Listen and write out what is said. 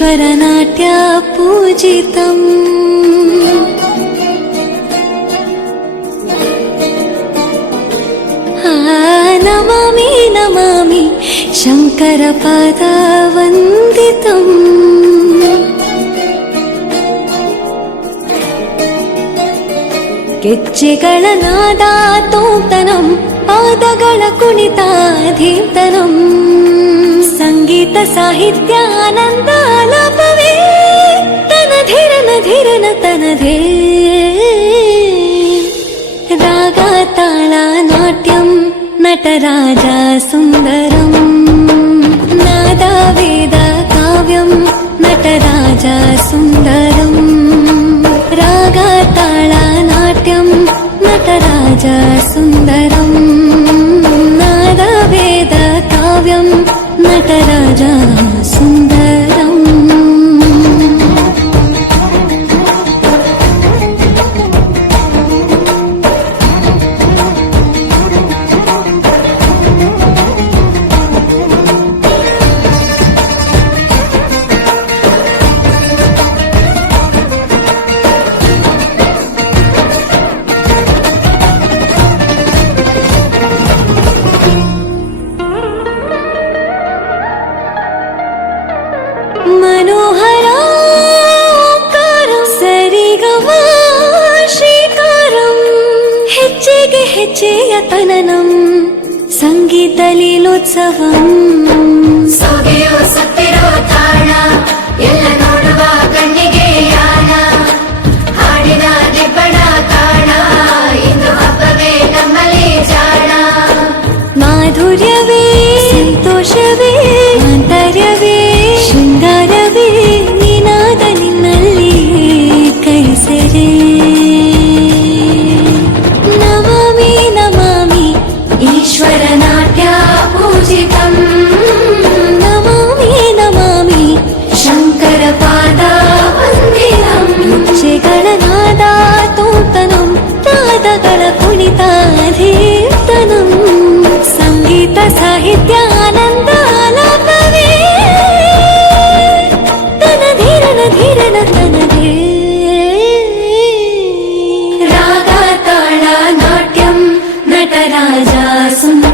ಈಶ್ವರನಾಟ್ಯ ಪೂಜಿತಂ ನಮಾಮಿ ನಮಾಮಿ ಶಂಕರ ಪಾದ ವಂದಿತಂ ಗೆಜ್ಜೆಗಳ ನಾದ ತೋಂತನಂ ಪಾದಗಳ ಕುಣಿತ ಧೀಂತನಂ ಸಂಗೀತ ಸಾಹಿತ್ಯ ಆನಂದ ಆಲಾಪವೇ ತನಧಿರನ ಧಿರನ ತನಧೇ ರಾಗ ತಾಳ ನಾಟ್ಯಂ ನಟರಾಜ ಸುಂದರಂ ನಾದ ವೇದ ಕಾವ್ಯಂ ನಟರಾಜ ಸುಂದರಂ ರಾಗ ತಾಳ ನಾಟ್ಯಂ ನಟರಾಜ ಸುಂದರಂ ನಾದ ವೇದ ಕಾವ್ಯಂ ನಟರಾಜ ಸುಂದರಂ मनोहराकारं सरिगमा श्रीकारं ಹೆಜ್ಜೆಗೆ ಹೆಜ್ಜೆಯ ತನನಂ ಸಂಗೀತ ಲೀಲೋತ್ಸವಂ ಸೊಗೆಯೋ ಸತ್ತಿರೋ ತಾಣ ಎಲ್ಲ ನೋಡುವ ಕಣ್ಣಿಗೆ ಯಾನ ಹಾಡಿನ ದಿಬ್ಬಣ ಕಾಣ ಇಂದು ಹಬ್ಬವೇ ನಮ್ಮಲ್ಲಿ ಜಾಣ ಮಾಧುರ್ಯವೇ ಸಂತೋಷವೇ ಆಂತರ್ಯವೇ ಶೃಂಗಾರವೇ ನೀನಾದ ನಿನ್ನಲ್ಲಿ ಕೈಸೆರೆ ನಮಾಮಿ ನಮಾಮಿ ಈಶ್ವರನಾಟ್ಯ ಪೂಜಿತಂ ನಮಾಮಿ ನಮಾಮಿ ಶಂಕರ ಪಾದ ವಂದಿತಂ ಗೆಜ್ಜೆಗಳ ನಾದ ತೋಂತನಂ ಪಾದಗಳ ಕುಣಿತ ಧೀರ್ತನಂ ಸಂಗೀತ ಸಾಹಿತ್ಯ ಆನಂದ ಆಲಾಪವೇ ತನಧಿರನ ಧಿರನ ತನಧೇ ರಾಗ ತಾಳ ನಾಟ್ಯಂ ನಟರಾಜ ಸುಂದರಂ